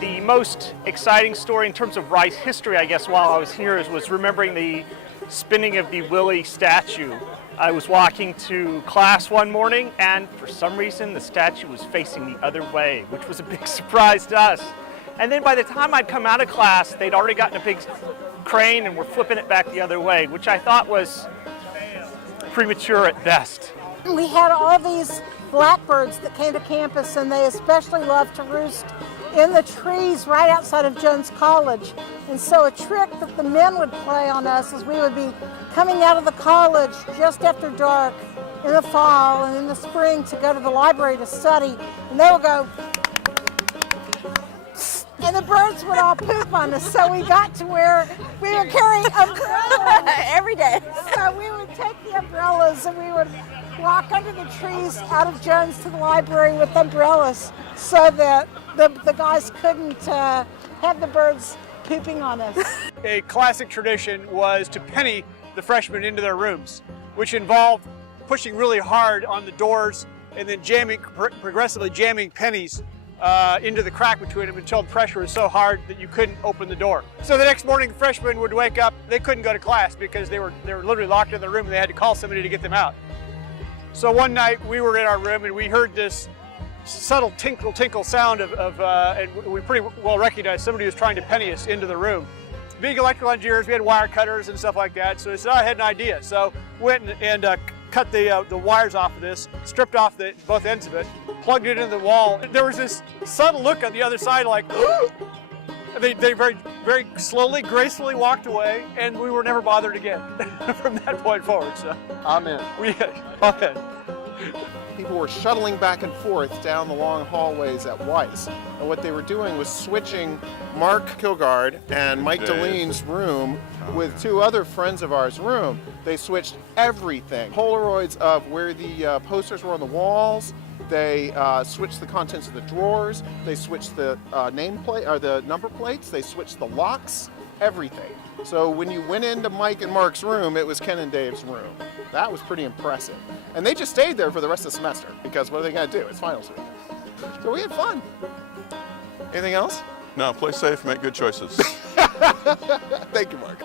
The most exciting story in terms of Rice history, I guess, while I was here was remembering the spinning of the Willie statue. I was walking to class one morning, and for some reason the statue was facing the other way, which was a big surprise to us. And then by the time I'd come out of class, they'd already gotten a big crane and were flipping it back the other way, which I thought was premature at best. We had all these blackbirds that came to campus, and they especially loved to roost in the trees right outside of Jones College. And so a trick that the men would play on us is we would be coming out of the college just after dark in the fall and in the spring to go to the library to study, and they would go, and the birds would all poop on us. So we got to where we would carry umbrellas every day. So we would take the umbrellas and we would walk under the trees out of Jones to the library with umbrellas so that the guys couldn't have the birds pooping on us. A classic tradition was to penny the freshmen into their rooms, which involved pushing really hard on the doors and then progressively jamming pennies into the crack between them until the pressure was so hard that you couldn't open the door. So the next morning the freshmen would wake up, they couldn't go to class because they were literally locked in their room and they had to call somebody to get them out. So one night we were in our room and we heard this subtle tinkle sound and we pretty well recognized somebody was trying to penny us into the room. Being electrical engineers, we had wire cutters and stuff like that, so I had an idea. So went and cut the wires off of this, stripped off both ends of it, plugged it into the wall. There was this subtle look on the other side like, they very, very slowly, gracefully walked away, and we were never bothered again from that point forward. So, amen. Amen. People were shuttling back and forth down the long hallways at Weiss, and what they were doing was switching Mark Kilgard and Mike Delene's room with two other friends of ours' room. They switched everything. Polaroids of where the posters were on the walls. They switched the contents of the drawers. They switched the nameplate or the number plates. They switched the locks. Everything. So when you went into Mike and Mark's room, it was Ken and Dave's room. That was pretty impressive. And they just stayed there for the rest of the semester because what are they going to do? It's finals week. So we had fun. Anything else? No, play safe, make good choices. Thank you, Mark.